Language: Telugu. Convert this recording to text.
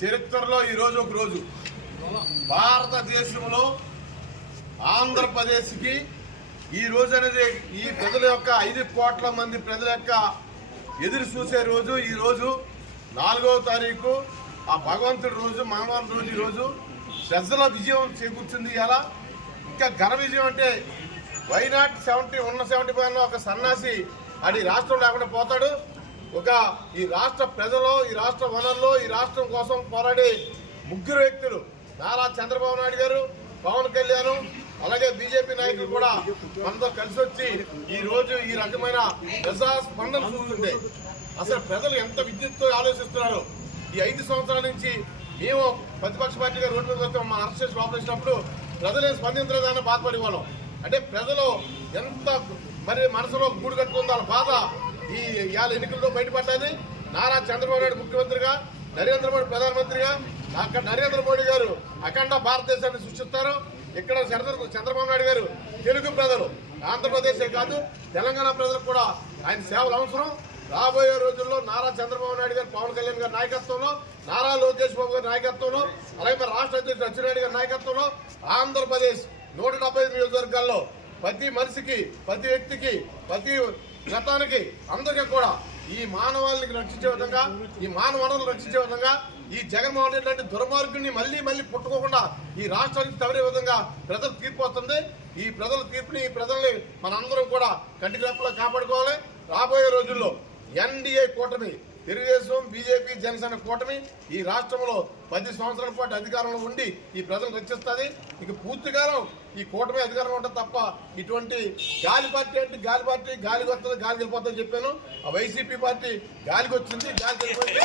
చరిత్రలో ఈ రోజు ఒక రోజు భారతదేశంలో ఆంధ్రప్రదేశ్కి ఈ రోజు అనేది ఈ ప్రజల యొక్క 5 కోట్ల మంది ప్రజల యొక్క ఎదురు చూసే రోజు. ఈ రోజు 4వ తారీఖు ఆ భగవంతుడి రోజు, మానవాళి రోజు. ఈ రోజు ప్రజల విజయం చేకూర్చింది. ఇలా ఇంకా ఘన విజయం అంటే వైనాట్ 70 ఒక సన్నాసి అది రాష్ట్రం లేకుండా పోతాడు. ఈ రాష్ట్ర ప్రజలు, ఈ రాష్ట్ర వనరులు, ఈ రాష్ట్రం కోసం పోరాడే 3 వ్యక్తులు నారా చంద్రబాబు నాయుడు గారు, పవన్ కళ్యాణ్, అలాగే బీజేపీ నాయకులు కూడా మనతో కలిసి వచ్చి ఈ రోజు ఈ రకమైన ప్రజా స్పందన చూస్తుంటే అసలు ప్రజలు ఎంత విద్యుత్తో ఆలోచిస్తున్నారు. ఈ 5 సంవత్సరాల నుంచి మేము ప్రతిపక్ష పార్టీగా రోడ్డు మీద వస్తే మా అరెస్ట్ చేసి లోపల వచ్చినప్పుడు ప్రజలు ఏం స్పందించలేదని బాధపడి వాళ్ళం. అంటే ప్రజలు ఎంత మనసులో గూడు కట్టుకుందాల బాధ ఈ ఇవాళ ఎన్నికల్లో బయటపడ్డాది. నారా చంద్రబాబు నాయుడు ముఖ్యమంత్రిగా, నరేంద్ర మోడీ ప్రధానమంత్రిగా, అక్కడ నరేంద్ర మోడీ గారు అఖండ భారతదేశాన్ని సృష్టిస్తారు. ఇక్కడ చంద్రబాబు నాయుడు గారు తెలుగు ప్రజలు, ఆంధ్రప్రదేశే కాదు తెలంగాణ ప్రజలకు కూడా ఆయన సేవలు అవసరం. రాబోయే రోజుల్లో నారా చంద్రబాబు నాయుడు గారు, పవన్ కళ్యాణ్ గారి నాయకత్వంలో, నారా లోకేష్ బాబు గారి నాయకత్వంలో, అలాగే మన రాష్ట్ర అధ్యక్షుడు అచ్చెన్నాయుడు గారి నాయకత్వంలో ఆంధ్రప్రదేశ్ 175 నియోజకవర్గాల్లో ప్రతి మనిషికి, ప్రతి వ్యక్తికి, ప్రతి గతానికి అందరికీ కూడా ఈ మానవాళిని రక్షించే విధంగా, ఈ మానవ వనరులను రక్షించే విధంగా ఈ జగన్మోహన్ రెడ్డి లాంటి దుర్మార్గుడిని మళ్ళీ పుట్టుకోకుండా ఈ రాష్ట్రానికి తవరే విధంగా ప్రజలు తీర్పు వస్తుంది. ఈ ప్రజల తీర్పుని, ఈ ప్రజల్ని మనందరం కూడా కంటికి రెప్పలా కాపాడుకోవాలి. రాబోయే రోజుల్లో ఎన్డీఏ కూటమి, తెలుగుదేశం, బీజేపీ, జనసేన కూటమి ఈ రాష్ట్రంలో 10 సంవత్సరాల పాటు అధికారంలో ఉండి ఈ ప్రజలు రక్షిస్తుంది. ఇక పూర్తికాలం ఈ కూటమి అధికారంలో ఉంటుంది తప్ప ఇటువంటి గాలి పార్టీ అంటే గాలి పార్టీ గాలికి వస్తుంది, గాలికి వెళ్ళిపోతుందని చెప్పాను. ఆ వైసీపీ పార్టీ గాలికి వచ్చింది, గాలికి వెళ్ళిపోయింది.